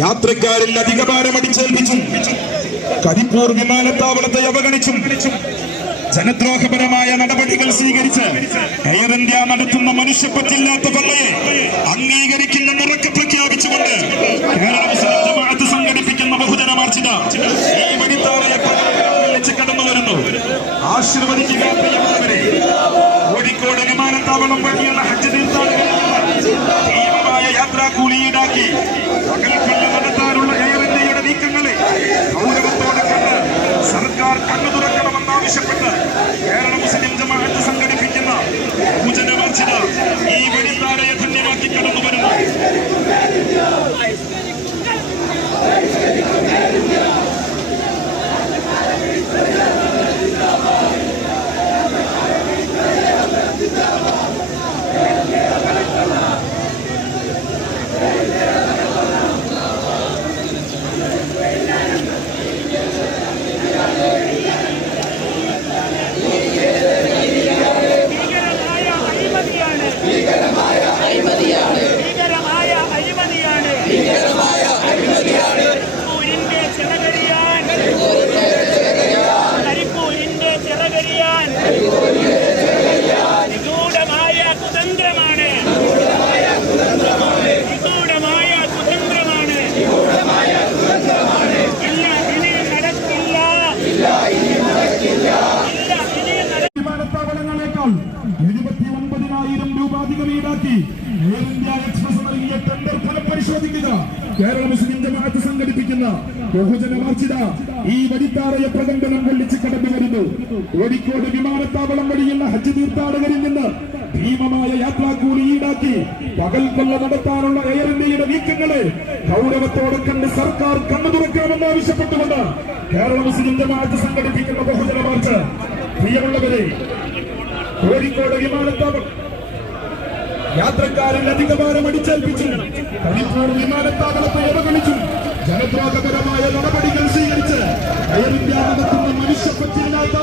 യാത്രക്കാരിൽ അധിക ഭാരം അടിച്ചേൽപ്പിച്ചും കരിപ്പൂർ വിമാനത്താവളത്തെ അവഗണിച്ചും ജനദ്രോഹപരമായ നടപടികൾ സ്വീകരിച്ച് എയർ ഇന്ത്യ നടത്തുന്ന മനുഷ്യപ്പറ്റില്ലാത്ത കൊള്ളയെ അംഗീകരിക്കുന്ന മുറക്ക് പ്രഖ്യാപിച്ചുകൊണ്ട് കേരള സംഘടിപ്പിക്കുന്ന ബഹുജന മാർച്ചിത ഈ വനിതാറയെ വെച്ച് കടന്നു വരുന്നു. ആശീർവദിക്കുക കോഴിക്കോട് വിമാനത്താവളം വഴിയുള്ള ഹജ്ജ് തീർത്ഥാടകർ യാത്രാ കൂലി ഈടാക്കി നടത്താനുള്ള എയർ ഇന്ത്യയുടെ നീക്കങ്ങളെ ഗൗരവത്തോടെ കണ്ട് സർക്കാർ കണ്ണു തുറക്കണമെന്നാവശ്യപ്പെട്ട് കേരള മുസ്ലിം ജമാഅത്ത് സംഘടിപ്പിക്കുന്ന ഭൂജന മാർച്ചിത ഈടാക്കി എയർ ഇന്ത്യ എക്സ്പ്രസ് നൽകിയ ടെൻഡർ ഫലം പരിശോധിക്കുക കേരള മുസ്ലിം ജമാഅത്ത് സംഘടിപ്പിക്കുന്ന ബഹുജന മാർച്ചിത ഈ വരിത്താറയ പ്രകമ്പനം കൊള്ളിച്ച് കടന്നു വരുന്നു. കോഴിക്കോട് വിമാനത്താവളം വഴിയുള്ള ഹജ്ജ് തീർത്ഥാടകരിൽ നിന്ന് ഭീമമായ യാത്രാക്കൂലി ഈടാക്കി പകൽ കൊള്ള നടത്താനുള്ള എയർ ഇന്ത്യയുടെ നീക്കങ്ങളെ ഗൗരവത്തോടെ കണ്ട് സർക്കാർ കണ്ണു തുറക്കണമെന്ന് ആവശ്യപ്പെട്ടുകൊണ്ട് കേരള മുസ്ലിം ജമാഅത്ത് സംഘടിപ്പിക്കുന്ന ബഹുജന മാർച്ച്. പ്രിയമുള്ളവരെ കോഴിക്കോട് വിമാനത്താവളം യാത്രക്കാരിൽ അധിക ഭാരം അടിച്ചേൽപ്പിച്ചു കരിപ്പൂർ വിമാനത്താവളത്തെ അവഗണിച്ചു ജനദ്രോഹപരമായ നടപടികൾ സ്വീകരിച്ച് നടത്തുന്ന മനുഷ്യപ്പറ്റില്ലാത്ത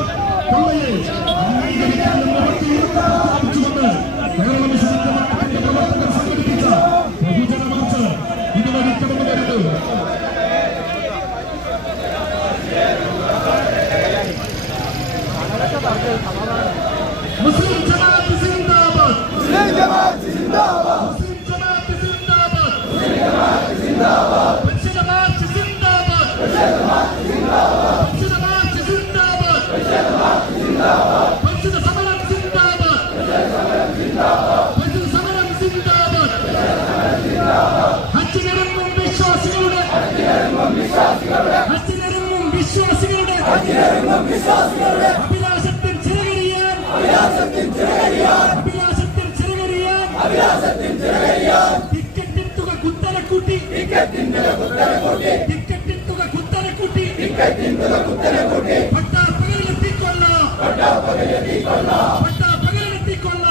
മുസ്ലിം വിശ്വാസികളുടെ ഹജ്ജിനിറങ്ങും വിശ്വാസികളുടെ ടിക്കറ്റിൻ തുക കുത്തരക്കൂട്ടി പട്ടാപ്പകലെത്തിക്കൊള്ള പട്ടാപ്പകലെത്തിക്കൊള്ള